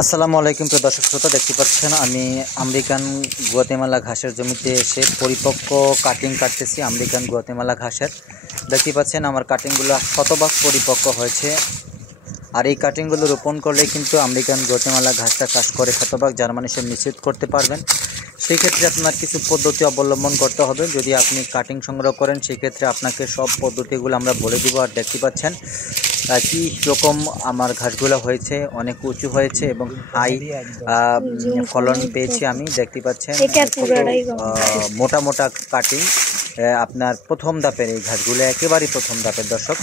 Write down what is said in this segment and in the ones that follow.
আসসালামু আলাইকুম প্রিয় দর্শক শ্রোতা, দেখতে পাচ্ছেন আমি আমেরিকান গুয়াতেমালা ঘাসের জমিতে এসে পরিপক্ক কাটিং কাটতেছি। আমেরিকান গুয়াতেমালা ঘাসের দেখতে পাচ্ছেন আমার কাটিংগুলো শতভাগ পরিপক্ক হয়েছে। আর এই কাটিংগুলো রোপণ করলে কিন্তু আমেরিকান গুয়াতেমালা ঘাসটা চাষ করে শতভাগ জার্মানি সে নিশ্চিত করতে পারবেন। সেই ক্ষেত্রে আপনার কিছু পদ্ধতি অবলম্বন করতে হবে। যদি আপনি কাটিং সংগ্রহ করেন সেক্ষেত্রে আপনাকে সব পদ্ধতিগুলো আমরা বলে দিব। আর দেখতে পাচ্ছেন কি রকম আমার ঘাসগুলো হয়েছে, অনেক উঁচু হয়েছে এবং হাই ফলন পেয়েছি আমি। দেখতে পাচ্ছেন মোটা মোটা কাটিং। আপনার প্রথম ধাপের এই ঘাসগুলো একেবারেই প্রথম ধাপের দর্শক।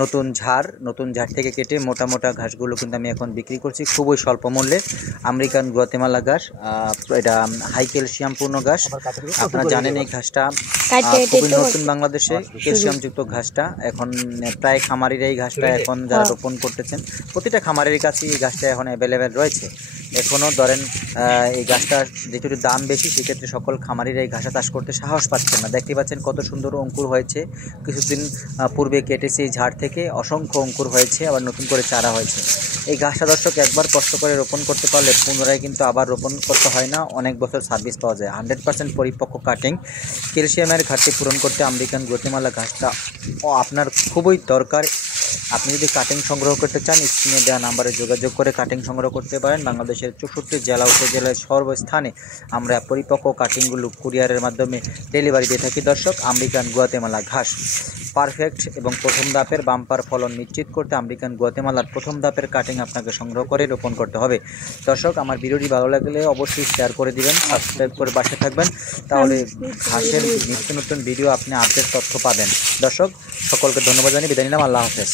নতুন ঝাড় থেকে কেটে মোটা মোটা ঘাসগুলো কিন্তু আমি এখন বিক্রি করছি খুবই স্বল্প মূল্যে। আমেরিকান গুয়াতেমালা ঘাস, এটা হাই ক্যালসিয়ামপূর্ণ ঘাস। আপনারা জানেন এই ঘাসটা খুবই নতুন বাংলাদেশে ক্যালসিয়ামযুক্ত ঘাসটা। এখন প্রায় খামারিরা এই ঘাসটা এখন যারা রোপণ করতেছেন প্রতিটা খামারের কাছে এই ঘাসটা এখন অ্যাভেলেবেল রয়েছে। এখনও ধরেন এই ঘাসটা যেহেতু দাম বেশি সেক্ষেত্রে সকল খামারিরা এই ঘাসটা চাষ করতে সাহস পাচ্ছেন না। দেখতে পাচ্ছেন কত সুন্দর অঙ্কুর হয়েছে। কিছুদিন পূর্বে কেটেছি এই ঝাড় থেকে, অসংখ্য অঙ্কুর হয়েছে, আবার নতুন করে চারা হয়েছে। এই ঘাসটা দর্শক একবার কষ্ট করে রোপণ করতে পারলে পুনরায় কিন্তু আবার রোপণ করতে হয় না, অনেক বছর সার্ভিস পাওয়া যায়। 100% পরিপক্ক কাটিং। ক্যালসিয়ামের ঘাটতি পূরণ করতে আমেরিকান গুয়াতেমালা ঘাসটা আপনার খুবই দরকার। আপনি যদি কাটিং সংগ্রহ করতে চান স্ক্রিনে দেওয়া নাম্বারে যোগাযোগ করে কাটিং সংগ্রহ করতে পারেন। বাংলাদেশের 64 জেলা উপজেলায় সর্বস্থানে আমরা পরিপক্ক কাটিংগুলো কুরিয়ারের মাধ্যমে ডেলিভারি দিয়ে থাকি দর্শক। আমেরিকান গুয়াতেমালা ঘাস পারফেক্ট এবং প্রথম ধাপের বাম্পার ফলন নিশ্চিত করতে আমেরিকান গুয়াতেমালার প্রথম ধাপের কাটিং আপনাকে সংগ্রহ করে রোপণ করতে হবে। দর্শক, আমার ভিডিওটি ভালো লাগলে অবশ্যই শেয়ার করে দিবেন, সাবস্ক্রাইব করে পাশে থাকবেন, তাহলে ঘাসের নিত্য নতুন ভিডিও আপনি আপডেট তথ্য পাবেন। দর্শক, সকলকে ধন্যবাদ জানিয়ে বিদায় নিলাম। আল্লাহ হাফেজ।